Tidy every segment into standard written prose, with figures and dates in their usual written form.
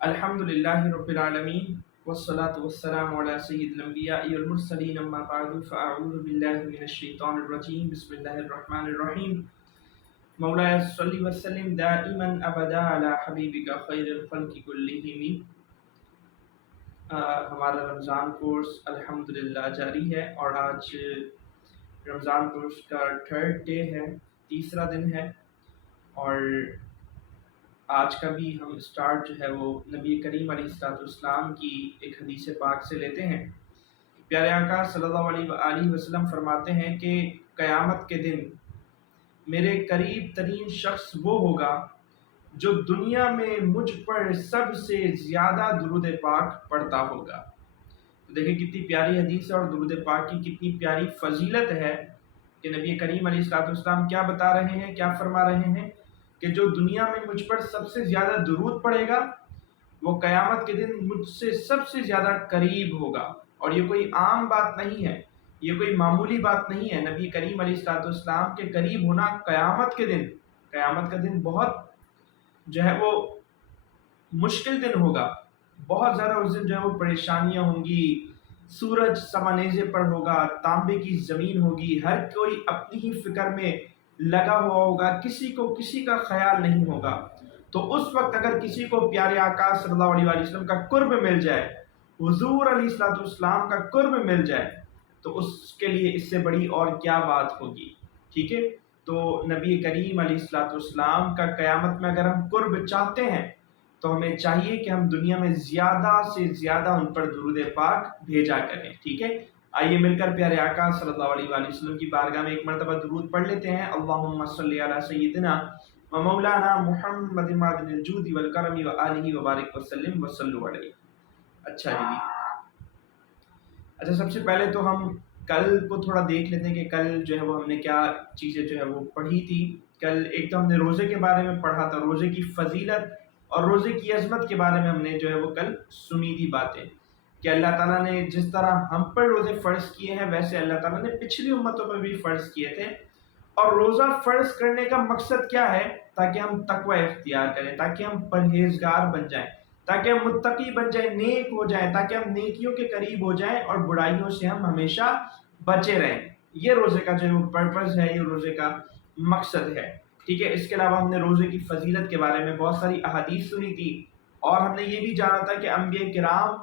الحمدللہ رب العالمین والصلاة والسلام علی سید الانبیاء والمرسلین اما بعد فاعوذ باللہ من الشیطان الرجیم بسم اللہ الرحمن الرحیم مولانا صلی وسلم دائما ابدا علی حبیبک خیر الخلق کلہم۔ ہمارا رمضان کورس الحمدللہ جاری ہے اور آج رمضان کورس کا تھرڈ ڈے ہے، تیسرا دن ہے، اور آج کا بھی ہم سٹارٹ جو ہے وہ نبی کریم علیہ السلام کی ایک حدیث پاک سے لیتے ہیں۔ پیارے آقا صلی اللہ علیہ وآلہ وسلم فرماتے ہیں کہ قیامت کے دن میرے قریب ترین شخص وہ ہوگا جو دنیا میں مجھ پر سب سے زیادہ درود پاک پڑھتا ہوگا۔ تو دیکھیں کتنی پیاری حدیث ہے اور درود پاک کی کتنی پیاری فضیلت ہے کہ نبی کریم علیہ السلام کیا بتا رہے ہیں، کیا فرما رہے ہیں کہ جو دنیا میں مجھ پر سب سے زیادہ درود پڑھے گا وہ قیامت کے دن مجھ سے سب سے زیادہ قریب ہوگا۔ اور یہ کوئی عام بات نہیں ہے، یہ کوئی معمولی بات نہیں ہے۔ نبی کریم علیہ السلام کے قریب ہونا قیامت کا دن بہت جو ہے وہ مشکل دن ہوگا، بہت زیادہ اس دن جو ہے وہ پریشانیاں ہوں گی، سورج سمانیزے پر ہوگا، تانبے کی زمین ہوگی، ہر کوئی اپنی ہی فکر میں لگا ہوا ہوگا، کسی کو کسی کا خیال نہیں ہوگا۔ تو اس وقت اگر کسی کو پیارے آقا صلی اللہ علیہ وسلم کا قرب مل جائے، حضور علیہ السلام کا قرب مل جائے، تو اس کے لیے اس سے بڑی اور کیا بات ہوگی، ٹھیک ہے؟ تو نبی کریم علیہ السلام کا قیامت میں اگر ہم قرب چاہتے ہیں تو ہمیں چاہیے کہ ہم دنیا میں زیادہ سے زیادہ ان پر درود پاک بھیجا کریں، ٹھیک ہے؟ آئیے مل کر پیارے آقا صلی اللہ علیہ وآلہ وسلم کی بارگاہ میں ایک مرتبہ درود پڑھ لیتے ہیں۔ اللہم صلی علی سیدنا و مولانا محمد معدن الجود والکرم و آلہ وبارک وسلم وصلو علیہ۔ اچھا سب سے پہلے تو ہم کل کو تھوڑا دیکھ لیتے ہیں کہ کل جو ہے وہ ہم نے کیا چیزیں جو ہے وہ پڑھی تھی۔ کل ایک تو ہم نے روزے کے بارے میں پڑھا تھا، روزے کی فضیلت اور روزے کی عظمت کے بارے میں ہم نے جو ہے وہ کل سنی تھی باتیں، کہ اللہ تعالیٰ نے جس طرح ہم پر روزے فرض کیے ہیں ویسے اللہ تعالیٰ نے پچھلی امتوں پر بھی فرض کیے تھے۔ اور روزہ فرض کرنے کا مقصد کیا ہے؟ تاکہ ہم تقوی اختیار کریں، تاکہ ہم پرہیزگار بن جائیں، تاکہ ہم متقی بن جائیں، نیک ہو جائیں، تاکہ ہم نیکیوں کے قریب ہو جائیں اور برائیوں سے ہم ہمیشہ بچے رہیں۔ یہ روزے کا جو پرپز ہے، یہ روزے کا مقصد ہے، ٹھیک ہے؟ اس کے علاوہ ہم نے روزے کی فضیلت کے بارے میں بہت ساری احادیث سنی تھی، اور ہم نے یہ بھی جانا تھا کہ انبیاء کرام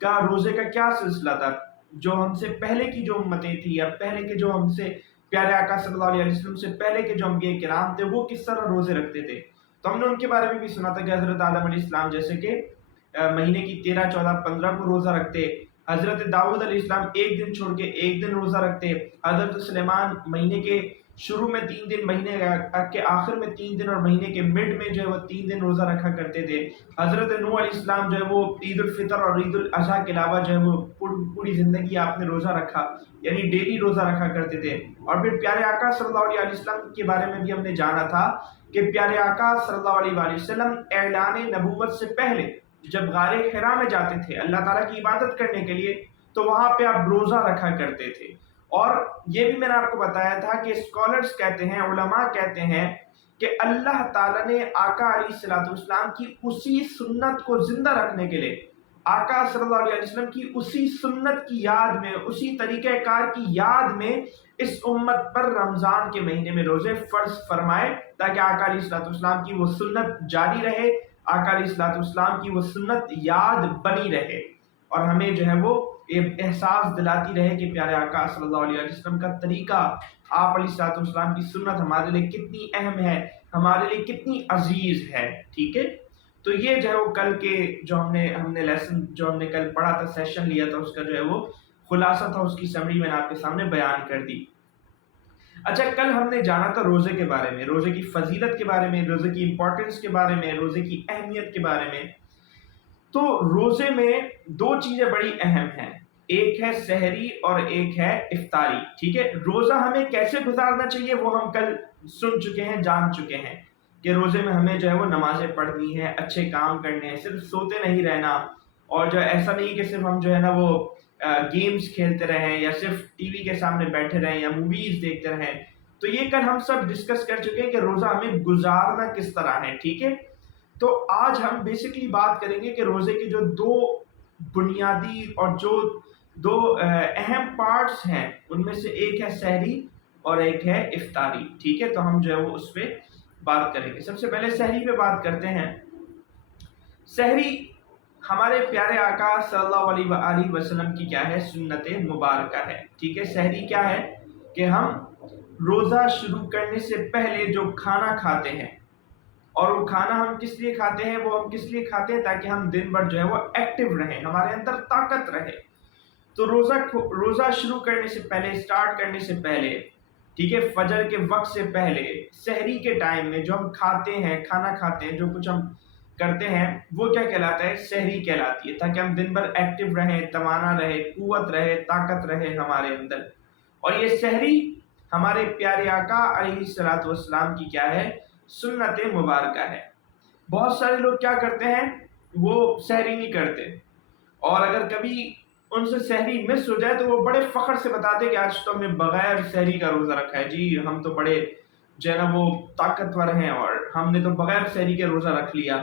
کا روزے کا کیا سلسلہ تھا، جو ہم سے پہلے کی جو امتیں تھیں یا پہلے کے جو ہم سے پیارے آقا صلی اللہ علیہ وسلم سے پہلے کے جو انبیاء کرام تھے وہ کس طرح روزے رکھتے تھے۔ تو ہم نے ان کے بارے میں بھی سنا تھا کہ حضرت آدم علیہ السلام جیسے کہ مہینے کی 13، 14، 15 کو روزہ رکھتے، حضرت داؤد علیہ السلام ایک دن چھوڑ کے ایک دن روزہ رکھتے، حضرت سلیمان مہینے کے شروع میں 3 دن، مہینے کے آخر میں 3 دن اور مہینے کے مڈ میں جو ہے وہ 3 دن روزہ رکھا کرتے تھے۔ حضرت نوح علیہ السلام جو ہے وہ عید الفطر اور عید الاضحیٰ کے علاوہ جو ہے وہ پوری زندگی آپ نے روزہ رکھا، یعنی ڈیلی روزہ رکھا کرتے تھے۔ اور پھر پیارے آقا صلی اللہ علیہ وسلم کے بارے میں بھی ہم نے جانا تھا کہ پیارے آقا صلی اللہ علیہ وسلم اعلان نبوت سے پہلے جب غار حرا میں جاتے تھے اللہ تعالیٰ کی عبادت کرنے کے لیے، تو وہاں پہ آپ روزہ رکھا کرتے تھے۔ اور یہ بھی میں نے آپ کو بتایا تھا کہ اسکالرز کہتے ہیں، علماء کہتے ہیں کہ اللہ تعالیٰ نے آقا علیہ السلام کی اسی سنت کو زندہ رکھنے کے لیے، آقا صلی اللہ علیہ وسلم کی اسی سنت کی یاد میں، اسی طریقہ کار کی یاد میں اس امت پر رمضان کے مہینے میں روزے فرض فرمائے، تاکہ آقا علیہ السلام کی وہ سنت جاری رہے، آقا علیہ السلام کی وہ سنت یاد بنی رہے، اور ہمیں جو ہے وہ یہ احساس دلاتی رہے کہ پیارے آقا صلی اللہ علیہ وسلم کا طریقہ، آپ علیہ السلام کی سنت ہمارے لیے کتنی اہم ہے، ہمارے لیے کتنی عزیز ہے، ٹھیک ہے؟ تو یہ جو ہے وہ کل کے جو ہم نے لیسن جو ہم نے کل پڑھا تھا، سیشن لیا تھا، اس کا جو ہے وہ خلاصہ تھا، اس کی سمری میں نے آپ کے سامنے بیان کر دی۔ اچھا کل ہم نے جانا تھا روزے کے بارے میں، روزے کی فضیلت کے بارے میں، روزے کی امپورٹنس کے بارے میں، روزے کی اہمیت کے بارے میں۔ تو روزے میں 2 چیزیں بڑی اہم ہیں، ایک ہے سحری اور ایک ہے افطاری، ٹھیک ہے؟ روزہ ہمیں کیسے گزارنا چاہیے وہ ہم کل سن چکے ہیں، جان چکے ہیں کہ روزے میں ہمیں جو ہے وہ نمازیں پڑھنی ہیں، اچھے کام کرنے ہیں، صرف سوتے نہیں رہنا، اور جو ایسا نہیں کہ صرف ہم جو ہے نا وہ گیمز کھیلتے رہیں یا صرف ٹی وی کے سامنے بیٹھے رہیں یا موویز دیکھتے رہیں۔ تو یہ کل ہم سب ڈسکس کر چکے ہیں کہ روزہ ہمیں گزارنا کس طرح ہے، ٹھیک ہے؟ تو آج ہم بیسکلی بات کریں گے کہ روزے کے جو دو بنیادی اور جو دو اہم پارٹس ہیں ان میں سے ایک ہے سحری اور ایک ہے افطاری، ٹھیک ہے؟ تو ہم جو ہے وہ اس پہ بات کریں گے۔ سب سے پہلے سحری پہ بات کرتے ہیں۔ سحری ہمارے پیارے آقا صلی اللہ علیہ وآلہ وسلم کی کیا ہے؟ سنت مبارکہ ہے، ٹھیک ہے؟ سحری کیا ہے کہ ہم روزہ شروع کرنے سے پہلے جو کھانا کھاتے ہیں، اور وہ کھانا ہم کس لیے کھاتے ہیں؟ وہ ہم کس لیے کھاتے ہیں؟ تاکہ ہم دن بھر جو ہے وہ ایکٹیو رہیں، ہمارے اندر طاقت رہے۔ تو روزہ شروع کرنے سے پہلے، اسٹارٹ کرنے سے پہلے، ٹھیک ہے، فجر کے وقت سے پہلے، سحری کے ٹائم میں جو ہم کھاتے ہیں، کھانا کھاتے ہیں، جو کچھ ہم کرتے ہیں، وہ کیا کہلاتا ہے؟ سحری کہلاتی ہے، تاکہ ہم دن بھر ایکٹیو رہیں، توانا رہے، قوت رہے، طاقت رہے ہمارے اندر۔ اور یہ سحری ہمارے پیارے آقا علیہ الصلوۃ والسلام کی کیا ہے؟ سنت مبارکہ ہے۔ بہت سارے لوگ کیا کرتے ہیں؟ وہ سحری نہیں کرتے، اور اگر کبھی ان سے سحری مس ہو جائے تو وہ بڑے فخر سے بتاتے کہ آج تو ہم نے بغیر سحری کا روزہ رکھا ہے، جی ہم تو بڑے جو ہے نا وہ طاقتور ہیں اور ہم نے تو بغیر سحری کے روزہ رکھ لیا۔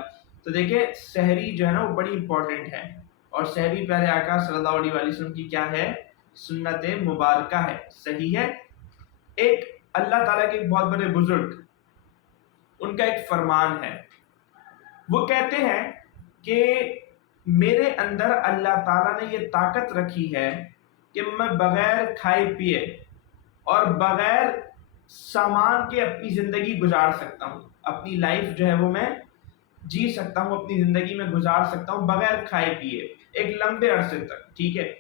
تو دیکھیں سحری جو ہے نا وہ بڑی امپورٹنٹ ہے، اور سحری پیارے آقا صلی اللہ علیہ وآلہ وسلم کی کیا ہے؟ سنت مبارکہ ہے، صحیح ہے؟ ایک اللہ تعالیٰ کے ایک بہت بڑے بزرگ، ان کا ایک فرمان ہے، وہ کہتے ہیں کہ میرے اندر اللہ تعالیٰ نے یہ طاقت رکھی ہے کہ میں بغیر کھائے پیے اور بغیر سامان کے اپنی زندگی گزار سکتا ہوں، اپنی لائف جو ہے وہ میں جی سکتا ہوں، اپنی زندگی میں گزار سکتا ہوں بغیر کھائے پیے ایک لمبے عرصے تک، ٹھیک ہے؟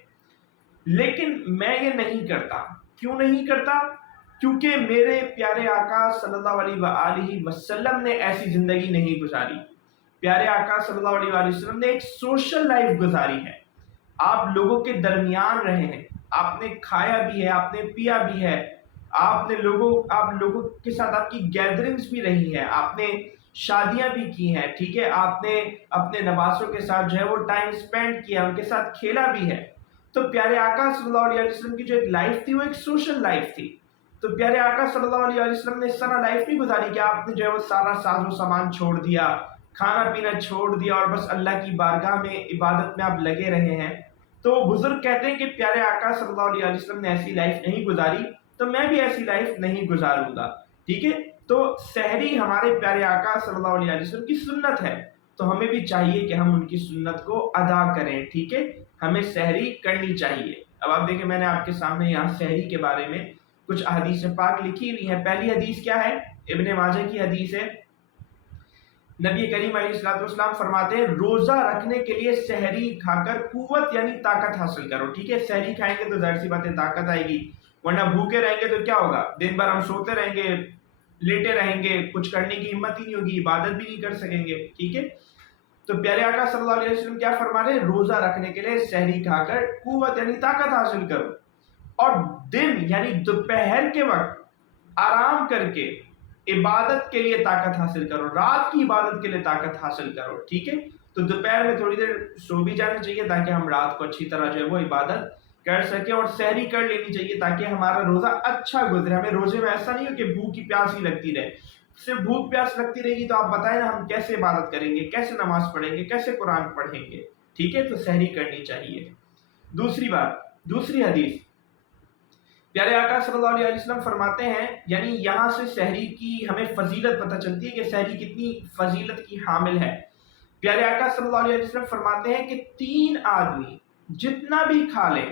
لیکن میں یہ نہیں کرتا۔ کیوں نہیں کرتا؟ کیونکہ میرے پیارے آقا صلی اللہ علیہ وآلہ وسلم نے ایسی زندگی نہیں گزاری۔ پیارے آقا صلی اللہ علیہ وآلہ وسلم نے ایک سوشل لائف گزاری ہے، آپ لوگوں کے درمیان رہے ہیں، آپ نے کھایا بھی ہے، آپ نے پیا بھی ہے، آپ لوگوں کے ساتھ آپ کی گیدرنگز بھی رہی ہیں، آپ نے شادیاں بھی کی ہیں، ٹھیک ہے، آپ نے اپنے نواسوں کے ساتھ جو ہے وہ ٹائم سپینڈ کیا، ان کے ساتھ کھیلا بھی ہے۔ تو پیارے آقا صلی اللہ علیہ وسلم کی جو ایک لائف تھی وہ ایک سوشل لائف تھی۔ تو پیارے آقا صلی اللہ علیہ وسلم نے اس طرح لائف نہیں گزاری کہ آپ نے جو ہے وہ سارا ساز و سامان چھوڑ دیا، کھانا پینا چھوڑ دیا اور بس اللہ کی بارگاہ میں عبادت میں آپ لگے رہے ہیں۔ تو بزرگ کہتے ہیں کہ پیارے آقا صلی اللہ علیہ وسلم نے ایسی لائف نہیں گزاری، تو میں بھی ایسی لائف نہیں گزاروں گا، ٹھیک ہے؟ تو سحری ہمارے پیارے آقا صلی اللہ علیہ وسلم کی سنت ہے، تو ہمیں بھی چاہیے کہ ہم ان کی سنت کو ادا کریں، ٹھیک ہے؟ ہمیں سحری کرنی چاہیے۔ اب آپ دیکھیں میں نے آپ کے سامنے یہاں سحری کے بارے میں کچھ احادیث پاک لکھی ہوئی ہیں۔ پہلی حدیث کیا ہے؟ ابن ماجہ کی حدیث ہے۔ نبی کریم علیہ الصلوۃ والسلام فرماتے ہیں روزہ رکھنے کے لیے سحری کھا کر قوت یعنی طاقت حاصل کرو، ٹھیک ہے؟ سحری کھائیں گے تو ظاہر سی بات ہے طاقت آئے گی، ورنہ بھوکے رہیں گے تو کیا ہوگا؟ دن بھر ہم سوتے رہیں گے، لیٹے رہیں گے، کچھ کرنے کی ہمت ہی نہیں ہوگی، عبادت بھی نہیں کر سکیں گے، ٹھیک ہے؟ تو پیارے آقا صلی اللہ علیہ وسلم کیا فرما رہے ہیں؟ روزہ رکھنے کے لیے سحری کھا کر قوت یعنی طاقت حاصل کرو، اور دن یعنی دوپہر کے وقت آرام کر کے عبادت کے لیے طاقت حاصل کرو، رات کی عبادت کے لیے طاقت حاصل کرو، ٹھیک ہے؟ تو دوپہر میں تھوڑی دیر سو بھی جانا چاہیے تاکہ ہم رات کو اچھی طرح جو ہے وہ عبادت کر سکیں، اور سحری کر لینی چاہیے تاکہ ہمارا روزہ اچھا گزرے۔ ہمیں روزے میں ایسا نہیں ہو کہ بھوک کی پیاس ہی لگتی رہے، صرف بھوک پیاس لگتی رہے گی تو آپ بتائیں نا ہم کیسے عبادت کریں گے، کیسے نماز پڑھیں گے، کیسے قرآن پڑھیں گے، ٹھیک ہے؟ تو سحری کرنی چاہیے۔ دوسری حدیث، پیارے آقا صلی اللہ علیہ وسلم فرماتے ہیں، یعنی یہاں سے سحری کی ہمیں فضیلت پتہ چلتی ہے کہ سحری کتنی فضیلت کی حامل ہے۔ پیارے آقا صلی اللہ علیہ وسلم فرماتے ہیں کہ 3 آدمی جتنا بھی کھا لیں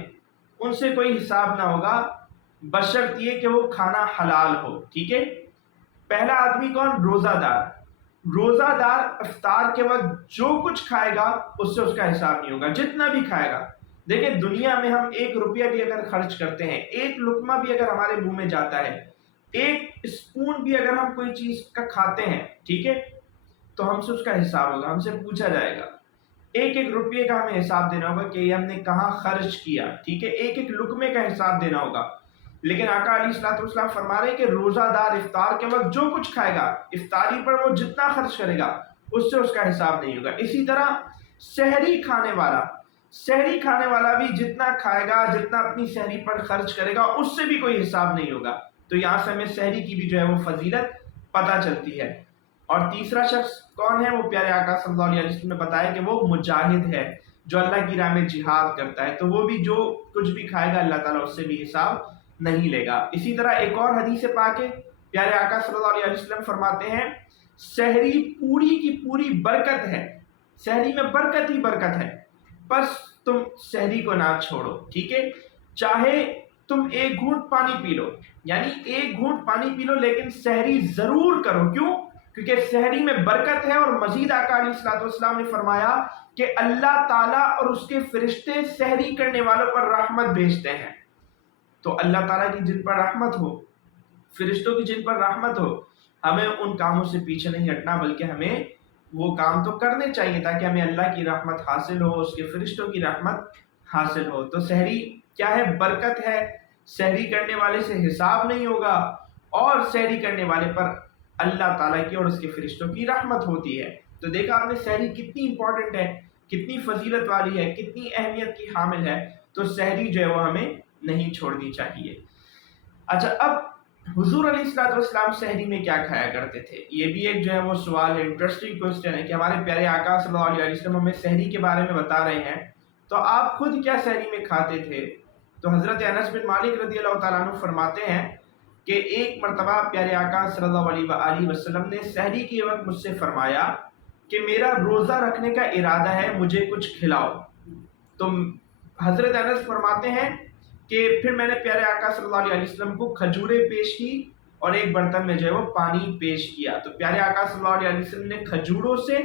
ان سے کوئی حساب نہ ہوگا، بشرط یہ کہ وہ کھانا حلال ہو، ٹھیک ہے؟ پہلا آدمی کون؟ روزہ دار۔ روزہ دار افطار کے وقت جو کچھ کھائے گا اس سے اس کا حساب نہیں ہوگا، جتنا بھی کھائے گا۔ دیکھیں دنیا میں ہم 1 روپیہ بھی اگر خرچ کرتے ہیں، 1 لقمہ بھی اگر ہمارے منہ میں جاتا ہے، 1 اسپون بھی اگر ہم کوئی چیز کا کھاتے ہیں، ٹھیک ہے، تو ہم سے اس کا حساب ہوگا، ہم سے پوچھا جائے گا۔ 1 روپیے کا ہمیں حساب دینا ہوگا کہ یہ ہم نے کہاں خرچ کیا، ٹھیک ہے؟ 1 لقمے کا حساب دینا ہوگا۔ لیکن آقا علیہ الصلوۃ والسلام فرما رہے ہیں کہ روزہ دار افطار کے وقت جو کچھ کھائے گا، افطاری پر وہ جتنا خرچ کرے گا اس سے اس کا حساب نہیں ہوگا۔ اسی طرح سحری کھانے والا بھی جتنا کھائے گا، جتنا اپنی سحری پر خرچ کرے گا، اس سے بھی کوئی حساب نہیں ہوگا۔ تو یہاں سے ہمیں سحری کی بھی جو ہے وہ فضیلت پتہ چلتی ہے۔ اور تیسرا شخص کون ہے؟ وہ پیارے آقا صلی اللہ علیہ وسلم نے بتایا کہ وہ مجاہد ہے، جو اللہ کی راہ میں جہاد کرتا ہے، تو وہ بھی جو کچھ بھی کھائے گا اللہ تعالیٰ اس سے بھی حساب نہیں لے گا۔ اسی طرح ایک اور حدیث پاک ہے، پیارے آقا صلی اللہ علیہ وسلم فرماتے ہیں سحری پوری کی پوری برکت ہے، سحری میں برکت ہی برکت ہے، بس تم سحری کو نہ چھوڑو، ٹھیک ہے؟ چاہے تم ایک گھونٹ پانی پی لو، یعنی ایک گھونٹ پانی پی لو، لیکن سحری ضرور کرو۔ کیوں؟ کیونکہ سحری میں برکت ہے، اور مزید آقا علیہ الصلوۃ والسلام نے فرمایا کہ اللہ تعالیٰ اور اس کے فرشتے سحری کرنے والوں پر رحمت بھیجتے ہیں۔ تو اللہ تعالیٰ کی جن پر رحمت ہو، فرشتوں کی جن پر رحمت ہو، ہمیں ان کاموں سے پیچھے نہیں ہٹنا، بلکہ ہمیں وہ کام تو کرنے چاہیے تاکہ ہمیں اللہ کی رحمت حاصل ہو، اس کے فرشتوں کی رحمت حاصل ہو۔ تو سحری کیا ہے؟ برکت ہے، سحری کرنے والے سے حساب نہیں ہوگا، اور سحری کرنے والے پر اللہ تعالیٰ کی اور اس کے فرشتوں کی رحمت ہوتی ہے۔ تو دیکھا آپ نے سحری کتنی امپورٹنٹ ہے، کتنی فضیلت والی ہے، کتنی اہمیت کی حامل ہے، تو سحری جو ہے وہ ہمیں نہیں چھوڑنی چاہیے۔ اچھا، اب حضور علیہ الصلوۃ والسلام سحری میں کیا کھایا کرتے تھے؟ یہ بھی ایک جو ہے وہ سوال ہے، انٹرسٹنگ کوسچن ہے کہ ہمارے پیارے آقا صلی اللہ علیہ وسلم ہمیں سحری کے بارے میں بتا رہے ہیں، تو آپ خود کیا سحری میں کھاتے تھے؟ تو حضرت انس بن مالک رضی اللہ تعالیٰ عنہ فرماتے ہیں کہ ایک مرتبہ پیارے آقا صلی اللہ علیہ وآلہ وسلم نے سحری کے وقت مجھ سے فرمایا کہ میرا روزہ رکھنے کا ارادہ ہے، مجھے کچھ کھلاؤ۔ تو حضرت انس فرماتے ہیں کہ پھر میں نے پیارے آقا صلی اللہ علیہ وسلم کو کھجوریں پیش کی اور ایک برتن میں جو ہے وہ پانی پیش کیا۔ تو پیارے آقا صلی اللہ علیہ وسلم نے کھجوروں سے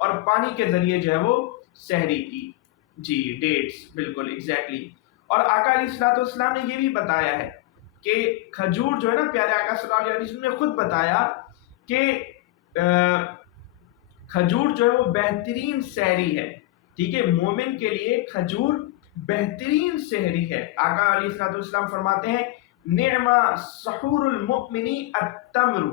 اور پانی کے ذریعے جو ہے وہ سحری کی۔ جی، ڈیٹس، بالکل ایگزیکٹلی۔ اور آقا علیہ الصلوۃ والسلام نے یہ بھی بتایا ہے کہ کھجور جو ہے نا، پیارے آقا صلی اللہ علیہ وسلم نے خود بتایا کہ کھجور جو ہے وہ بہترین سحری ہے، ٹھیک ہے؟ مومن کے لیے کھجور بہترین سحری ہے۔ آقا علیہ الصلوۃ والسلام فرماتے ہیں نعم سحور المؤمن التمر،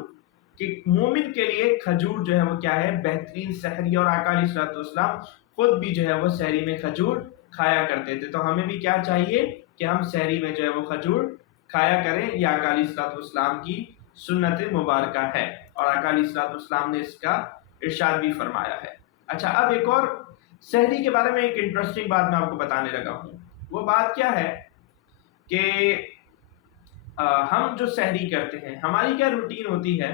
کہ مومن کے لیے کھجور جو ہے وہ کیا ہے؟ بہترین سحری۔ اور آقا علیہ الصلوۃ والسلام خود بھی جو ہے وہ سحری میں کھجور کھایا کرتے تھے۔ تو ہمیں بھی کیا چاہیے کہ ہم سحری میں جو ہے وہ کھجور کھایا کریں، یہ آقا علیہ الصلوۃ والسلام کی سنت مبارکہ ہے، اور آقا علیہ الصلوۃ والسلام نے اس کا ارشاد بھی فرمایا ہے۔ اچھا، اب ایک اور سحری کے بارے میں ایک انٹرسٹنگ بات میں آپ کو بتانے لگا ہوں۔ وہ بات کیا ہے کہ ہم جو سحری کرتے ہیں، ہماری کیا روٹین ہوتی ہے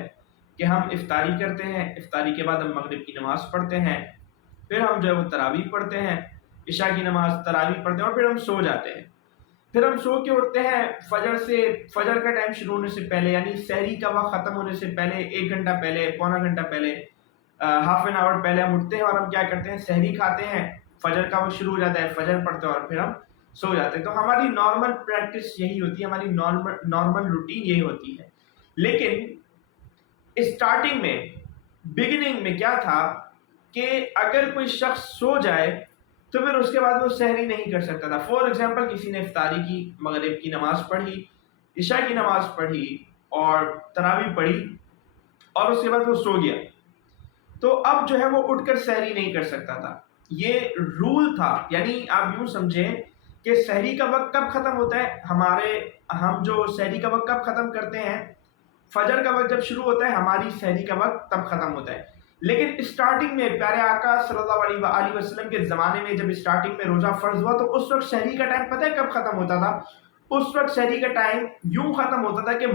کہ ہم افطاری کرتے ہیں، افطاری کے بعد ہم مغرب کی نماز پڑھتے ہیں، پھر ہم جو ہے وہ تراویح پڑھتے ہیں، عشاء کی نماز، تراویح پڑھتے ہیں، اور پھر ہم سو جاتے ہیں۔ پھر ہم سو کے اٹھتے ہیں فجر کا ٹائم شروع ہونے سے پہلے، یعنی سحری کا وقت ختم ہونے سے پہلے 1 گھنٹہ پہلے، پونا گھنٹہ پہلے، ہاف این آور پہلے ہم اٹھتے ہیں، اور ہم کیا کرتے ہیں؟ سحری کھاتے ہیں، فجر کا وقت شروع ہو جاتا ہے، فجر پڑھتے ہیں، اور پھر ہم سو جاتے ہیں۔ تو ہماری نارمل پریکٹس یہی ہوتی ہے، ہماری نارمل روٹین یہی ہوتی ہے۔ لیکن اسٹارٹنگ میں، بگننگ میں کیا تھا کہ اگر کوئی شخص سو جائے تو پھر اس کے بعد وہ سحری نہیں کر سکتا تھا۔ فار ایگزامپل، کسی نے افطاری کی، مغرب کی نماز پڑھی، عشاء کی نماز پڑھی، اور تراویح پڑھی، اور اس کے بعد وہ سو گیا، تو اب جو ہے وہ اٹھ کر سحری نہیں کر سکتا تھا۔ یہ رول تھا، یعنی آپ یوں سمجھیں کہ سحری کا وقت کب ختم ہوتا ہے؟ ہم جو سحری کا وقت کب ختم کرتے ہیں؟ فجر کا وقت جب شروع ہوتا ہے، ہماری سحری کا وقت تب ختم ہوتا ہے۔ لیکن اسٹارٹنگ میں پیارے آقا صلی اللہ علیہ وآلہ وسلم کے زمانے میں جب اسٹارٹنگ میں روزہ فرض ہوا، تو اس وقت سحری کا ٹائم پتہ ہے کب ختم ہوتا تھا؟ اس وقت سحری کا ٹائم یوں ختم ہوتا تھا کہ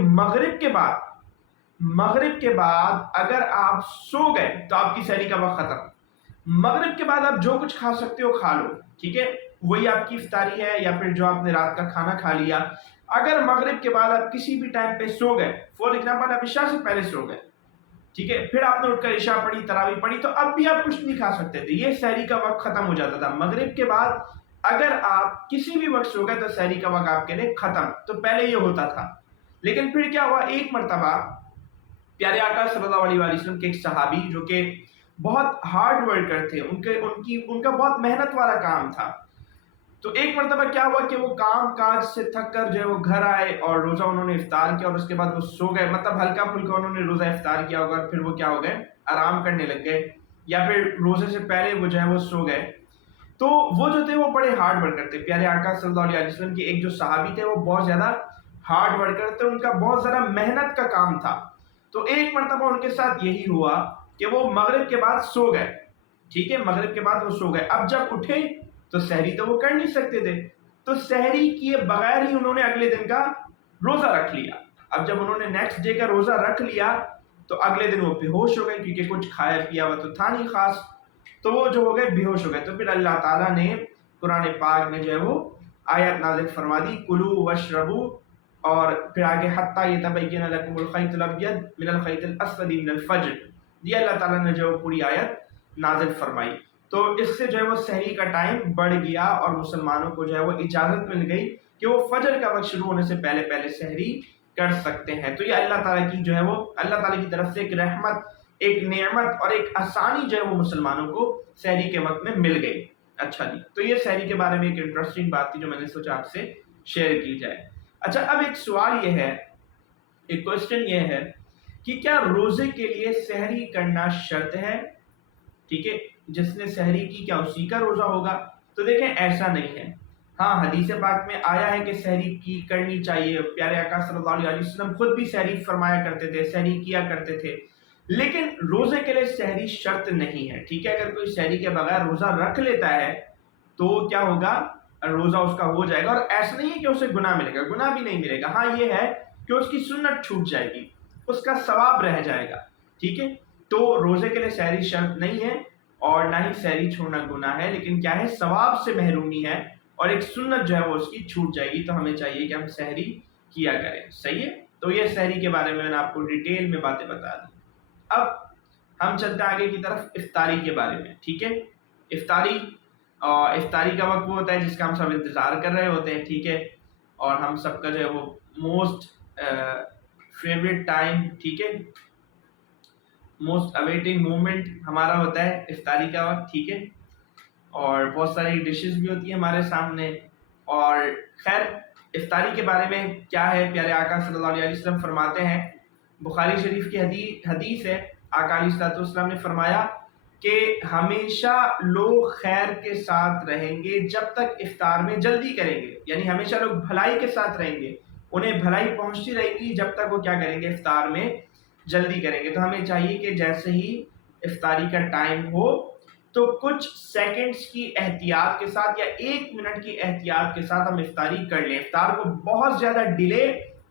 مغرب کے بعد اگر آپ سو گئے تو آپ کی سحری کا وقت ختم۔ مغرب کے بعد آپ جو کچھ کھا سکتے ہو کھا لو، ٹھیک ہے؟ وہی آپ کی افطاری ہے، یا پھر جو آپ نے رات کا کھانا کھا لیا۔ اگر مغرب کے بعد آپ کسی بھی ٹائم پہ سو گئے، فار ایگزامپل آپ عشاء سے پہلے سو گئے، ٹھیک ہے، پھر آپ نے اٹھ کر عشاء پڑھی، تراویح پڑھی، تو اب بھی آپ کچھ نہیں کھا سکتے تھے، یہ سحری کا وقت ختم ہو جاتا تھا۔ مغرب کے بعد اگر آپ کسی بھی وقت سو گئے تو سحری کا وقت آپ کے لیے ختم۔ تو پہلے یہ ہوتا تھا، لیکن پھر کیا ہوا؟ ایک مرتبہ پیارے آقا صلی اللہ علیہ وسلم کے ایک صحابی جو کہ بہت ہارڈ ورکر تھے، ان کا بہت محنت والا کام تھا، تو ایک مرتبہ کیا ہوا کہ وہ کام کاج سے تھک کر جو ہے وہ گھر آئے، اور روزہ انہوں نے افطار کیا، اور اس کے بعد وہ سو گئے، مطلب ہلکا پھلکا انہوں نے روزہ افطار کیا ہوگا، پھر وہ کیا ہو گئے؟ آرام کرنے لگ گئے، یا پھر روزے سے پہلے وہ جو ہے وہ سو گئے۔ تو وہ جو تھے وہ بڑے ہارڈ ورکر تھے۔ پیارے آقا صلی اللہ علیہ وسلم کے ایک جو صحابی تھے وہ بہت زیادہ ہارڈ ورکر تھے, ان کا بہت زیادہ محنت کا کام تھا. تو ایک مرتبہ ان کے ساتھ یہی ہوا کہ وہ مغرب کے بعد سو گئے, ٹھیک ہے, مغرب کے بعد وہ سو گئے. اب جب اٹھے تو سحری تو وہ کر نہیں سکتے تھے, تو سحری کیے بغیر ہی انہوں نے اگلے دن کا روزہ رکھ لیا. اب جب انہوں نے نیکسٹ ڈے کا روزہ رکھ لیا تو اگلے دن وہ بے ہوش ہو گئے, کیونکہ کچھ کھایا پیا ہوا تو تھا نہیں خاص, تو وہ جو ہو گئے بے ہوش ہو گئے. تو پھر اللہ تعالیٰ نے قرآن پاک میں جو ہے وہ آیت نازل فرما دی, کلو واشربو, اور پھر آگے حتی یتبین لکم الخیط الابیض من الخیط الاسود من الفجر, یہ اللہ تعالیٰ نے جو پوری آیت نازل فرمائی. تو اس سے جو ہے وہ سحری کا ٹائم بڑھ گیا اور مسلمانوں کو جو ہے وہ اجازت مل گئی کہ وہ فجر کا وقت شروع ہونے سے پہلے پہلے سحری کر سکتے ہیں. تو یہ اللہ تعالیٰ کی جو ہے وہ اللہ تعالیٰ کی طرف سے ایک رحمت, ایک نعمت اور ایک آسانی جو ہے وہ مسلمانوں کو سحری کے وقت میں مل گئی. اچھا جی, تو یہ سحری کے بارے میں ایک انٹرسٹنگ بات تھی جو میں نے سوچا آپ سے شیئر کی جائے. اچھا, اب ایک سوال یہ ہے, ایک کوشچن یہ ہے کہ کیا روزے کے لیے سحری کرنا شرط ہے؟ ٹھیک ہے, جس نے سحری کی کیا اسی کا روزہ ہوگا؟ تو دیکھیں ایسا نہیں ہے. ہاں, حدیث پاک میں آیا ہے کہ سحری کی کرنی چاہیے, پیارے آقا صلی اللہ علیہ وسلم خود بھی سحری فرمایا کرتے تھے, سحری کیا کرتے تھے, لیکن روزے کے لیے سحری شرط نہیں ہے. ٹھیک ہے, اگر کوئی سحری کے بغیر روزہ رکھ لیتا ہے تو کیا ہوگا, روزہ اس کا ہو جائے گا, اور ایسا نہیں ہے کہ اسے گناہ ملے گا, گناہ بھی نہیں ملے گا. ہاں یہ ہے کہ اس کی سنت چھوٹ جائے گی, اس کا ثواب رہ جائے گا. ٹھیک ہے, تو روزے کے لیے سحری شرط نہیں ہے اور نہ ہی سحری چھوڑنا گناہ ہے, لیکن کیا ہے, ثواب سے محرومی ہے اور ایک سنت جو ہے وہ اس کی چھوٹ جائے گی. تو ہمیں چاہیے کہ ہم سحری کیا کریں. صحیح ہے, تو یہ سحری کے بارے میں نے آپ کو ڈیٹیل میں باتیں بتا دی. اب ہم چلتے ہیں آگے کی طرف افطاری کے بارے میں. ٹھیک ہے, افطاری کا وقت وہ ہوتا ہے جس کا ہم سب انتظار کر رہے ہوتے ہیں. ٹھیک ہے, اور ہم سب کا جو ہے وہ موسٹ فیوریٹ ٹائم, ٹھیک ہے, موسٹ اویٹنگ مومنٹ ہمارا ہوتا ہے افطاری کا وقت. ٹھیک ہے, اور بہت ساری ڈشز بھی ہوتی ہیں ہمارے سامنے. اور خیر, افطاری کے بارے میں کیا ہے, پیارے آقا صلی اللہ علیہ وسلم فرماتے ہیں, بخاری شریف کی حدیث ہے, آقا علیہ الصلوۃ والسلام نے فرمایا کہ ہمیشہ لوگ خیر کے ساتھ رہیں گے جب تک افطار میں جلدی کریں گے. یعنی ہمیشہ لوگ بھلائی کے ساتھ رہیں گے, انہیں بھلائی پہنچتی رہے گی جب تک وہ کیا کریں گے, افطار میں جلدی کریں گے. تو ہمیں چاہیے کہ جیسے ہی افطاری کا ٹائم ہو تو کچھ سیکنڈز کی احتیاط کے ساتھ یا 1 منٹ کی احتیاط کے ساتھ ہم افطاری کر لیں. افطار کو بہت زیادہ ڈیلے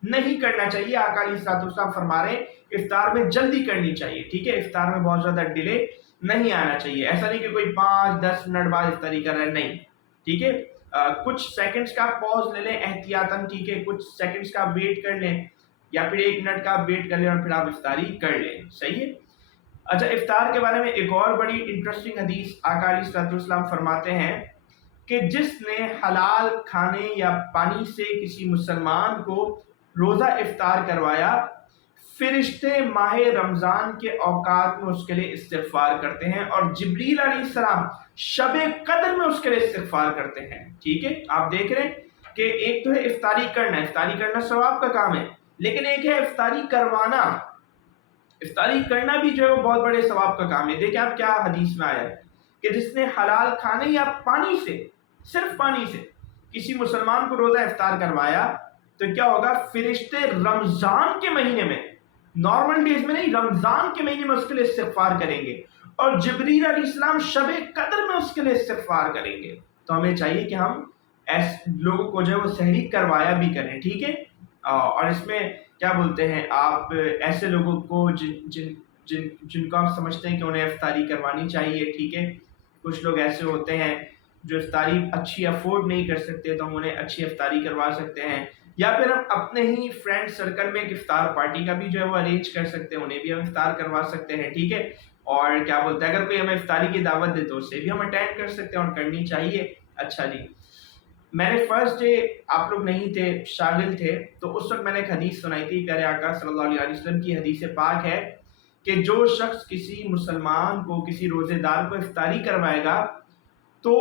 نہیں کرنا چاہیے. آقا علیہ الصلوۃ والسلام فرما رہے ہیں افطار میں جلدی کرنی چاہیے. ٹھیک ہے, افطار میں بہت زیادہ ڈیلے نہیں آنا چاہیے. ایسا نہیں کہ کوئی 5-10 منٹ بعد افطاری کر رہا ہے, نہیں. ٹھیک ہے, کچھ سیکنڈز کا پاز لے لیں احتیاطاً. ٹھیک ہے, کچھ سیکنڈز کا ویٹ کر لیں یا پھر 1 منٹ کا ویٹ کر لیں اور پھر آپ افطاری کر لیں. صحیح ہے. اچھا, افطار کے بارے میں ایک اور بڑی انٹرسٹنگ حدیث, آقا علیہ الصلوۃ والسلام فرماتے ہیں کہ جس نے حلال کھانے یا پانی سے کسی مسلمان کو روزہ افطار کروایا, فرشتے ماہ رمضان کے اوقات میں اس کے لیے استغفار کرتے ہیں اور جبریل علیہ السلام شب قدر میں اس کے لیے استغفار کرتے ہیں. ٹھیک ہے, آپ دیکھ رہے ہیں کہ ایک تو ہے افطاری کرنا, افطاری کرنا ثواب کا کام ہے, لیکن ایک ہے افطاری کروانا. افطاری کرنا بھی جو ہے وہ بہت بڑے ثواب کا کام ہے. دیکھیں آپ کیا حدیث میں آیا ہے کہ جس نے حلال کھانے یا پانی سے, صرف پانی سے کسی مسلمان کو روزہ افطار کروایا تو کیا ہوگا, فرشتے رمضان کے مہینے میں, نارمل ڈیز میں نہیں, رمضان کے مہینے میں اس کے لیے استغفار کریں گے, اور جبریل علیہ السلام شب قدر میں اس کے لیے استغفار کریں گے. تو ہمیں چاہیے کہ ہم ایسے لوگوں کو جو ہے وہ سحری کروایا بھی کریں. ٹھیک ہے, اور اس میں کیا بولتے ہیں آپ, ایسے لوگوں کو جن کو آپ سمجھتے ہیں کہ انہیں افطاری کروانی چاہیے. ٹھیک ہے, کچھ لوگ ایسے ہوتے ہیں جو افطاری اچھی افورڈ نہیں کر سکتے, تو ہم انہیں اچھی افطاری کروا سکتے ہیں, یا پھر ہم اپنے ہی فرینڈ سرکل میں ایک افطار پارٹی کا بھی جو ہے وہ ارینج کر سکتے ہیں, انہیں بھی ہم افطار کروا سکتے ہیں. ٹھیک ہے, اور کیا بولتے ہیں اگر کوئی ہمیں افطاری کی دعوت دے تو اسے بھی ہم اٹینڈ کر سکتے ہیں اور کرنی چاہیے. اچھا جی, میں نے فرسٹ ڈے, آپ لوگ نہیں تھے, شاغل تھے, تو اس وقت میں نے ایک حدیث سنائی تھی, پیارے آقا صلی اللہ علیہ وسلم کی حدیث پاک ہے کہ جو شخص کسی مسلمان کو, کسی روزے دار کو افطاری کروائے گا تو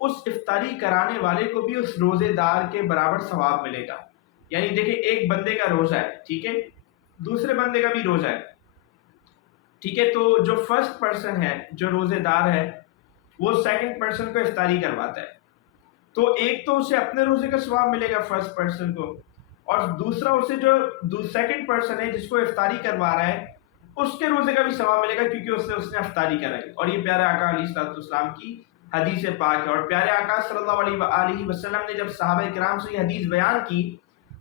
اس افطاری کرانے والے کو بھی اس روزے دار کے برابر ثواب ملے گا. یعنی دیکھیں, ایک بندے کا روزہ ہے, ٹھیک ہے, دوسرے بندے کا بھی روزہ ہے. ٹھیک ہے, تو جو فرسٹ پرسن ہے, جو روزے دار ہے, وہ سیکنڈ پرسن کو افطاری کرواتا ہے, تو ایک تو اسے اپنے روزے کا ثواب ملے گا فرسٹ پرسن کو, اور دوسرا اسے جو سیکنڈ پرسن ہے جس کو افطاری کروا رہا ہے اس کے روزے کا بھی ثواب ملے گا کیونکہ اس نے افطاری کرائی. اور یہ پیارے آقا علیہ الصلوۃ والسلام کی حدیث پاک ہے. اور پیارے آقا صلی اللہ علیہ وآلہ وسلم نے جب صحابہ کرام سے یہ حدیث بیان کی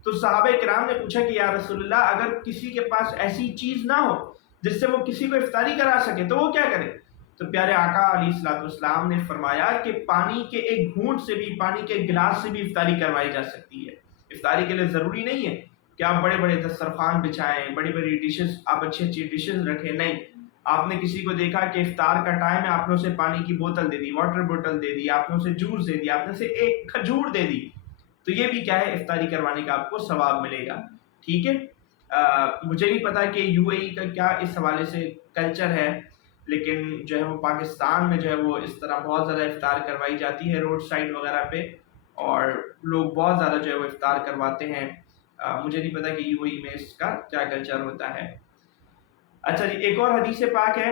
تو صحابہ کرام نے پوچھا کہ یا رسول اللہ اگر کسی کے پاس ایسی چیز نہ ہو جس سے وہ کسی کو افطاری کرا سکے تو وہ کیا کرے؟ تو پیارے آقا علیہ الصلوۃ والسلام نے فرمایا کہ پانی کے ایک گھونٹ سے بھی، پانی کے ایک گلاس سے بھی افطاری کروائی جا سکتی ہے. افطاری کے لیے ضروری نہیں ہے کہ آپ بڑے بڑے دسترخوان بچھائیں، بڑی بڑی ڈشز، آپ اچھی اچھی ڈشز رکھیں. نہیں، آپ نے کسی کو دیکھا کہ افطار کا ٹائم ہے، آپ نے اسے پانی کی بوتل دے دی، واٹر بوتل دے دی، آپ نے اسے جوس دے دیا، آپ نے اسے ایک کھجور دے دی، تو یہ بھی کیا ہے، افطاری کروانے کا آپ کو ثواب ملے گا. ٹھیک ہے. مجھے نہیں پتا کہ یو اے ای کا کیا اس حوالے سے کلچر ہے، لیکن جو ہے وہ پاکستان میں جو ہے وہ اس طرح بہت زیادہ افطار کروائی جاتی ہے روڈ سائڈ وغیرہ پہ، اور لوگ بہت زیادہ جو ہے وہ افطار کرواتے ہیں. مجھے نہیں پتا کہ یو اے ای میں اس کا کیا کلچر ہوتا ہے. اچھا جی، ایک اور حدیث پاک ہے.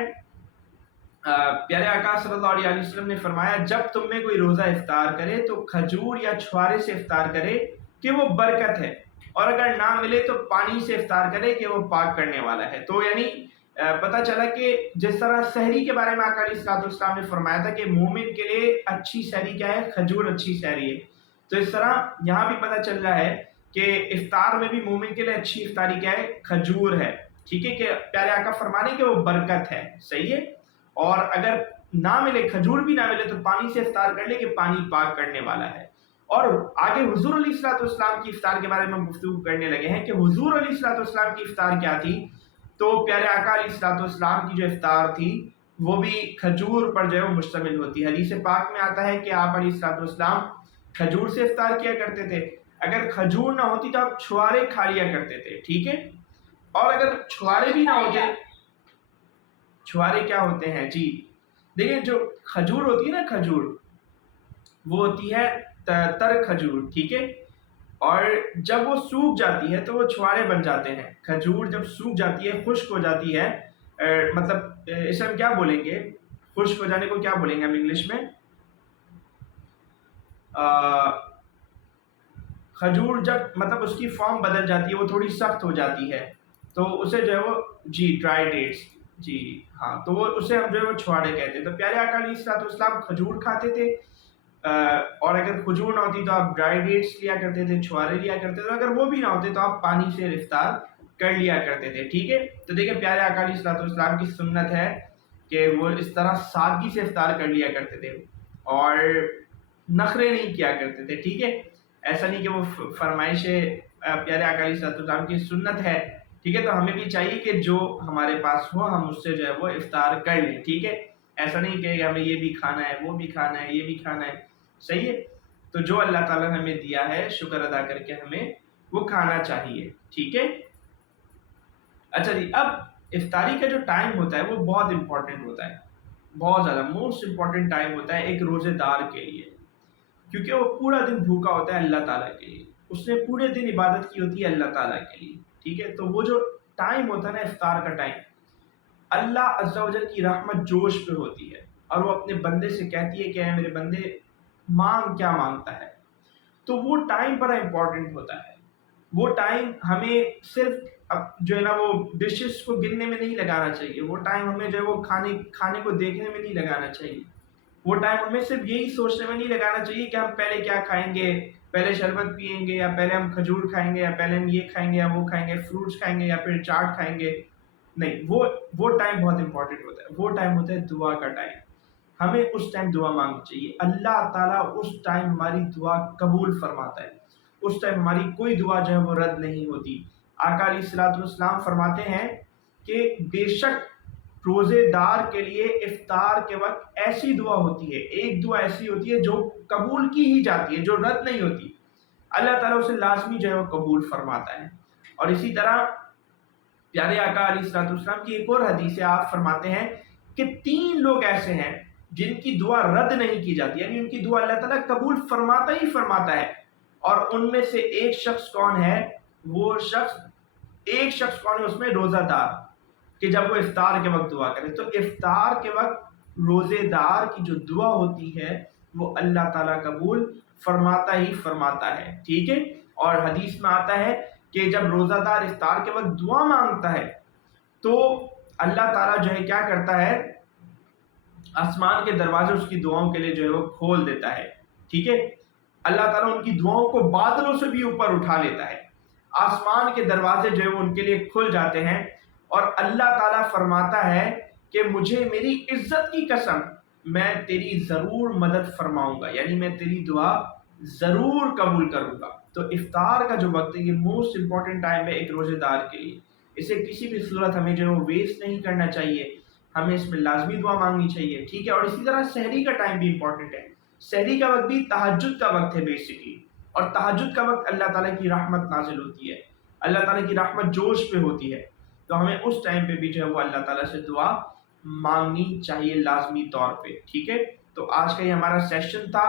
پیارے آقا صلی اللہ علیہ وسلم نے فرمایا جب تم میں کوئی روزہ افطار کرے تو کھجور یا چھوارے سے افطار کرے کہ وہ برکت ہے، اور اگر نہ ملے تو پانی سے افطار کرے کہ وہ پاک کرنے والا ہے. تو یعنی پتہ چلا کہ جس طرح سحری کے بارے میں آقا علیہ الصلوۃ والسلام نے فرمایا تھا کہ مومن کے لیے اچھی سحری کیا ہے، کھجور اچھی سحری ہے، تو اس طرح یہاں بھی پتہ چل رہا ہے کہ افطار میں بھی مومن کے لیے اچھی افطاری کیا ہے، کھجور ہے. ٹھیک ہے، کہ پیارے آقا فرمانے کہ وہ برکت ہے. صحیح ہے. اور اگر نہ ملے، کھجور بھی نہ ملے، تو پانی سے افطار کر لے کہ پانی پاک کرنے والا ہے. اور آگے حضور علیہ الصلوۃ والسلام کی افطار کے بارے میں ہم گفتگو کرنے لگے ہیں کہ حضور علیہ الصلوۃ والسلام کی افطار کیا تھی. تو پیارے آقا علیہ الصلوۃ والسلام کی جو افطار تھی وہ بھی کھجور پر جو ہے وہ مشتمل ہوتی ہے. حدیث پاک میں آتا ہے کہ آپ علیہ الصلوۃ والسلام کھجور سے افطار کیا کرتے تھے. اگر کھجور نہ ہوتی تو آپ چھوارے کھا لیا کرتے تھے. ٹھیک ہے. اور اگر چھوارے بھی نہ ہوتے، چھوارے کیا ہوتے ہیں جی، دیکھیں جو کھجور ہوتی ہے نا، کھجور وہ ہوتی ہے تر کھجور. ٹھیک ہے. اور جب وہ سوکھ جاتی ہے تو وہ چھوارے بن جاتے ہیں. کھجور جب سوکھ جاتی ہے، خشک ہو جاتی ہے، مطلب اسے ہم کیا بولیں گے، خشک ہو جانے کو کیا بولیں گے ہم انگلش میں؟ کھجور جب مطلب اس کی فارم بدل جاتی ہے، وہ تھوڑی سخت ہو جاتی ہے، تو اسے جو ہے وہ جی ڈرائی ڈیٹس، جی ہاں، تو وہ اسے ہم جو ہے وہ چھوارے کہتے ہیں. تو پیارے آقا علیہ الصلوۃ والسلام کھجور کھاتے تھے، اور اگر کھجور نہ ہوتی تو آپ ڈرائی ڈیٹس لیا کرتے تھے، چھوارے لیا کرتے تھے. اگر وہ بھی نہ ہوتے تو آپ پانی سے افطار کر لیا کرتے تھے. ٹھیک ہے. تو دیکھیں پیارے آقا علیہ الصلوۃ والسلام کی سنت ہے کہ وہ اس طرح سادگی سے افطار کر لیا کرتے تھے اور نخرے نہیں کیا کرتے تھے. ٹھیک ہے. ایسا نہیں کہ وہ فرمائش پیارے آقا علیہ الصلوۃ والسلام کی سنت ہے. ٹھیک ہے. تو ہمیں بھی چاہیے کہ جو ہمارے پاس ہو ہم اس سے جو ہے وہ افطار کر لیں. ٹھیک ہے. ایسا نہیں کہ ہمیں یہ بھی کھانا ہے، وہ بھی کھانا ہے، یہ بھی کھانا ہے. صحیح ہے. تو جو اللہ تعالیٰ نے ہمیں دیا ہے شکر ادا کر کے ہمیں وہ کھانا چاہیے. ٹھیک ہے. اچھا جی، اب افطاری کا جو ٹائم ہوتا ہے وہ بہت امپورٹنٹ ہوتا ہے، بہت زیادہ موسٹ امپورٹنٹ ٹائم ہوتا ہے ایک روزے دار کے لیے، کیونکہ وہ پورا دن بھوکا ہوتا ہے اللہ تعالیٰ کے لیے، اس نے پورے دن عبادت کی ہوتی ہے اللہ تعالیٰ کے لیے. ٹھیک ہے. تو وہ جو ٹائم ہوتا ہے نا افطار کا ٹائم، اللہ عز و جل کی رحمت جوش پہ ہوتی ہے اور وہ اپنے بندے سے کہتی ہے کہ اے میرے بندے مانگ، کیا مانگتا ہے. تو وہ ٹائم بڑا امپورٹنٹ ہوتا ہے. وہ ٹائم ہمیں صرف اب جو ہے نا وہ ڈشز کو گننے میں نہیں لگانا چاہیے. وہ ٹائم ہمیں جو ہے وہ کھانے کو دیکھنے میں نہیں لگانا چاہیے. وہ ٹائم ہمیں صرف یہی سوچنے میں نہیں لگانا چاہیے کہ ہم پہلے کیا کھائیں گے، پہلے شربت پئیں گے، یا پہلے ہم کھجور کھائیں گے، یا پہلے ہم یہ کھائیں گے یا وہ کھائیں گے، فروٹس کھائیں گے یا پھر چاٹ کھائیں گے. نہیں، وہ ٹائم بہت امپورٹنٹ ہوتا ہے. وہ ٹائم ہوتا ہے دعا کا ٹائم. ہمیں اس ٹائم دعا مانگنی چاہیے. اللہ تعالیٰ اس ٹائم ہماری دعا قبول فرماتا ہے. اس ٹائم ہماری کوئی دعا جو ہے وہ رد نہیں ہوتی. آقا علیہ الصلوۃ والسلام فرماتے ہیں کہ بے شک روزے دار کے لیے افطار کے وقت ایسی دعا ہوتی ہے، ایک دعا ایسی ہوتی ہے جو قبول کی ہی جاتی ہے، جو رد نہیں ہوتی. اللہ تعالیٰ اسے لازمی جو ہے وہ قبول فرماتا ہے. اور اسی طرح پیارے آقا علیہ الصلوۃ والسلام کی ایک اور حدیث ہے، آپ فرماتے ہیں کہ 3 لوگ ایسے ہیں جن کی دعا رد نہیں کی جاتی، یعنی ان کی دعا اللہ تعالیٰ قبول فرماتا ہی فرماتا ہے. اور ان میں سے ایک شخص کون ہے؟ وہ شخص، ایک شخص کون ہے اس میں؟ روزہ دار، کہ جب وہ افطار کے وقت دعا کرے. تو افطار کے وقت روزے دار کی جو دعا ہوتی ہے وہ اللہ تعالیٰ قبول فرماتا ہی فرماتا ہے. ٹھیک ہے. اور حدیث میں آتا ہے کہ جب روزہ دار افطار کے وقت دعا مانگتا ہے تو اللہ تعالیٰ جو ہے کیا کرتا ہے، آسمان کے دروازے اس کی دعاؤں کے لیے جو ہے وہ کھول دیتا ہے، ٹھیک ہے۔ اللہ تعالیٰ ان کی دعاؤں کو بادلوں سے بھی اوپر اٹھا لیتا ہے، آسمان کے دروازے جو ہے وہ ان کے لیے کھل جاتے ہیں، اور اللہ تعالیٰ فرماتا ہے کہ مجھے میری عزت کی قسم میں تیری ضرور مدد فرماؤں گا، یعنی میں تیری دعا ضرور قبول کروں گا۔ تو افطار کا جو وقت ہے یہ موسٹ امپورٹنٹ ٹائم ہے ایک روزے دار کے لیے، اسے کسی بھی صورت ہمیں جو ہے وہ ویسٹ نہیں کرنا چاہیے، ہمیں اس میں لازمی دعا مانگنی چاہیے، ٹھیک ہے۔ اور اسی طرح سحری کا ٹائم بھی امپورٹنٹ ہے، سحری کا وقت بھی تہجد کا وقت ہے بیسکلی، اور تہجد کا وقت اللہ تعالیٰ کی رحمت نازل ہوتی ہے، اللہ تعالیٰ کی رحمت جوش پہ ہوتی ہے، تو ہمیں اس ٹائم پہ بھی جو ہے وہ اللہ تعالیٰ سے دعا مانگنی چاہیے لازمی طور پہ، ٹھیک ہے۔ تو آج کا یہ ہمارا سیشن تھا،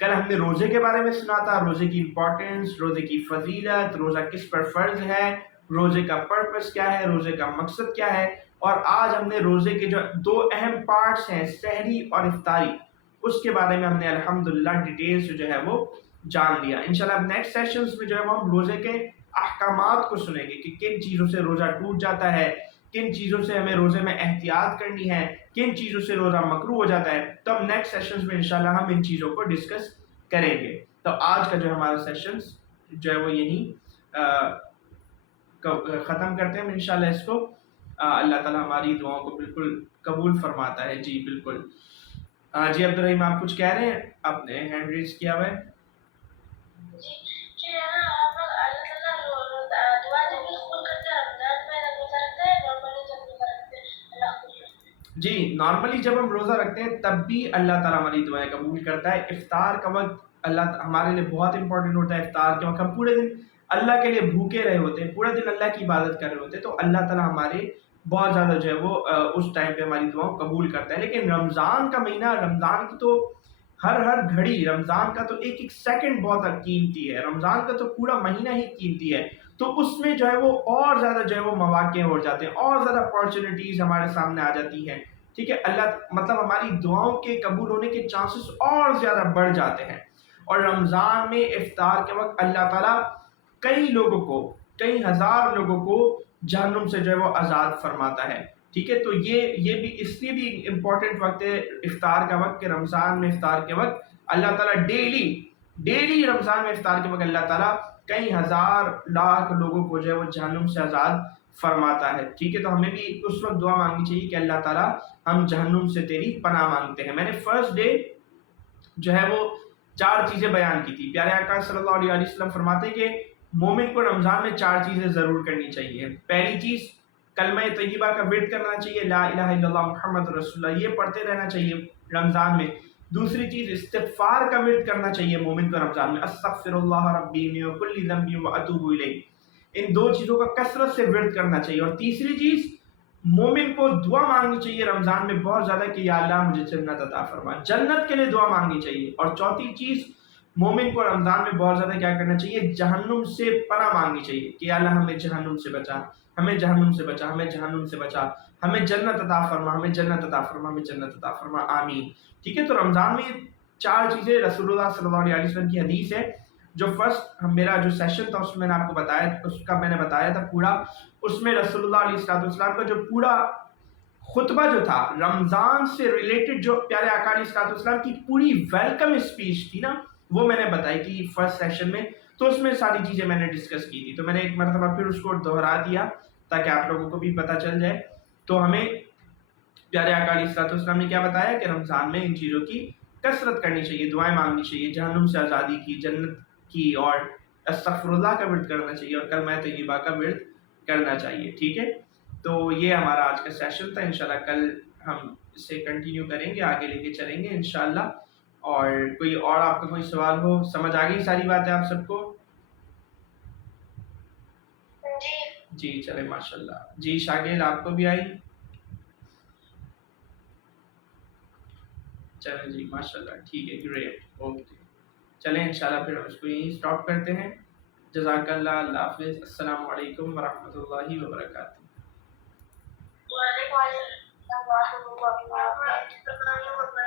کل ہم نے روزے کے بارے میں سنا تھا، روزے کی امپورٹنس، روزے کی فضیلت، روزہ کس پر فرض ہے، روزے کا پرپس کیا ہے، روزے کا مقصد کیا ہے، اور آج ہم نے روزے کے جو دو اہم پارٹس ہیں سحری اور افطاری، اس کے بارے میں ہم نے الحمدللہ ڈیٹیل سے جو ہے وہ جان لیا۔ انشاءاللہ نیکسٹ سیشنز میں جو ہے وہ ہم روزے کے احکامات کو سنیں گے کہ کن چیزوں سے روزہ ٹوٹ جاتا ہے، کن چیزوں سے ہمیں روزے میں احتیاط کرنی ہے، کن چیزوں سے روزہ مکروہ ہو جاتا ہے، تو ہم نیکسٹ سیشنز میں انشاءاللہ ہم ان چیزوں کو ڈسکس کریں گے۔ تو آج کا جو ہمارا سیشنز جو ہے وہ یہیں ختم کرتے ہیں انشاءاللہ اس کو۔ اللہ تعالیٰ ہماری دعاؤں کو بالکل قبول فرماتا ہے۔ جی بالکل، جی عبدالرحیم آپ کچھ کہہ رہے ہیں، آپ نے ہینڈ ریز کیا ہوا ہے۔ جی نارملی جب ہم روزہ رکھتے ہیں تب بھی اللہ تعالیٰ ہماری دعائیں قبول کرتا ہے۔ افطار کا وقت اللہ ہمارے لیے بہت امپورٹنٹ ہوتا ہے، افطار کے وقت ہم پورے دن اللہ کے لیے بھوکے رہے ہوتے ہیں، پورے دن اللہ کی عبادت کر رہے ہوتے ہیں، تو اللہ تعالیٰ ہمارے بہت زیادہ جو ہے وہ اس ٹائم پہ ہماری دعاؤں قبول کرتا ہے۔ لیکن رمضان کا مہینہ، رمضان کی تو ہر گھڑی، رمضان کا تو ایک سیکنڈ بہت قیمتی ہے، رمضان کا تو پورا مہینہ ہی قیمتی ہے، تو اس میں جو ہے وہ اور زیادہ جو ہے وہ مواقع ہو جاتے ہیں، اور زیادہ اپارچونیٹیز ہمارے سامنے آ جاتی ہیں، ٹھیک ہے۔ اللہ مطلب ہماری دعاؤں کے قبول ہونے کے چانسز اور زیادہ بڑھ جاتے ہیں، اور رمضان میں افطار کے وقت اللہ تعالیٰ کئی لوگوں کو، کئی ہزار لوگوں کو جہنم سے جو ہے وہ آزاد فرماتا ہے، ٹھیک ہے۔ تو یہ بھی اس لیے بھی امپورٹنٹ وقت ہے افطار کا وقت کہ رمضان میں افطار کے وقت اللہ تعالیٰ ڈیلی رمضان میں افطار کے وقت اللہ تعالیٰ کئی ہزار لاکھ لوگوں کو جو ہے وہ جہنم سے آزاد فرماتا ہے، ٹھیک ہے۔ تو ہمیں بھی اس وقت دعا مانگنی چاہیے کہ اللہ تعالیٰ ہم جہنم سے تیری پناہ مانگتے ہیں۔ میں نے فرسٹ ڈے جو ہے وہ 4 چیزیں بیان کی تھی۔ پیارے آقا صلی اللہ علیہ وسلم فرماتے ہیں کہ مومن کو رمضان میں 4 چیزیں ضرور کرنی چاہیے۔ پہلی چیز کلمہ طیبہ کا ورد کرنا چاہیے، لا الہ الا اللہ محمد رسول اللہ، یہ پڑھتے رہنا چاہیے رمضان میں۔ دوسری چیز استغفار کا ورد کرنا چاہیے مومن کو رمضان میں، استغفر اللہ ربی من کل ذنب واتوب الیہ، ان 2 چیزوں کا کثرت سے ورد کرنا چاہیے۔ اور تیسری چیز مومن کو دعا مانگنی چاہیے رمضان میں بہت زیادہ کہ یا اللہ مجھے جنت عطا فرما، جنت کے لیے دعا مانگنی چاہیے۔ اور چوتھی چیز مومن کو رمضان میں بہت زیادہ کیا کرنا چاہیے، جہنم سے پناہ مانگنی چاہیے کہ یا اللہ ہمیں جہنم سے بچا، ہمیں جہنم سے بچا، ہمیں جہنم سے بچا، ہمیں جنت عطا فرما، ہمیں جنت عطا فرما، ہمیں جنت عطا فرما، آمین، ٹھیک ہے۔ تو رمضان میں 4 چیزیں رسول اللہ صلی اللہ علیہ وسلم کی حدیث ہے، جو فرسٹ میرا جو سیشن تھا اس میں نے آپ کو بتایا، اس کا میں نے بتایا تھا پورا، اس میں رسول اللہ علیہ السلام کا جو پورا خطبہ جو تھا رمضان سے ریلیٹڈ، جو پیارے آقا علیہ السلام کی پوری ویلکم اسپیچ تھی نا، وہ میں نے بتائی تھی فرسٹ سیشن میں، تو اس میں ساری چیزیں میں نے ڈسکس کی تھی، تو میں نے ایک مرتبہ پھر اس کو دہرا دیا تاکہ آپ لوگوں کو بھی پتہ چل جائے۔ تو ہمیں پیارے آقا علیہ السلام نے کیا بتایا کہ رمضان میں ان چیزوں کی کثرت کرنی چاہیے، دعائیں مانگنی چاہیے، جہنم سے آزادی کی، جنت کی، اور استغفر اللہ کا ورد کرنا چاہیے، اور کلمہ طیبہ کا ورد کرنا چاہیے، ٹھیک ہے۔ تو یہ ہمارا آج کا سیشن تھا، انشاءاللہ کل ہم اسے کنٹینیو کریں گے، آگے لے کے چلیں گے انشاءاللہ۔ اور کوئی اور آپ کا کوئی سوال ہو، سمجھ آ گئی ساری باتیں آپ سب کو؟ جی چلے ماشاءاللہ۔ جی شاگل آپ کو بھی آئی؟ چلیں جی ماشاءاللہ، ٹھیک ہے، گریٹ، اوکے، چلیں انشاءاللہ پھر ہم اس کو یہیں اسٹاپ کرتے ہیں۔ جزاک اللہ، اللہ حافظ، السلام علیکم ورحمۃ اللہ وبرکاتہ۔ وعلیکم السلام ورحمۃ اللہ وبرکاتہ۔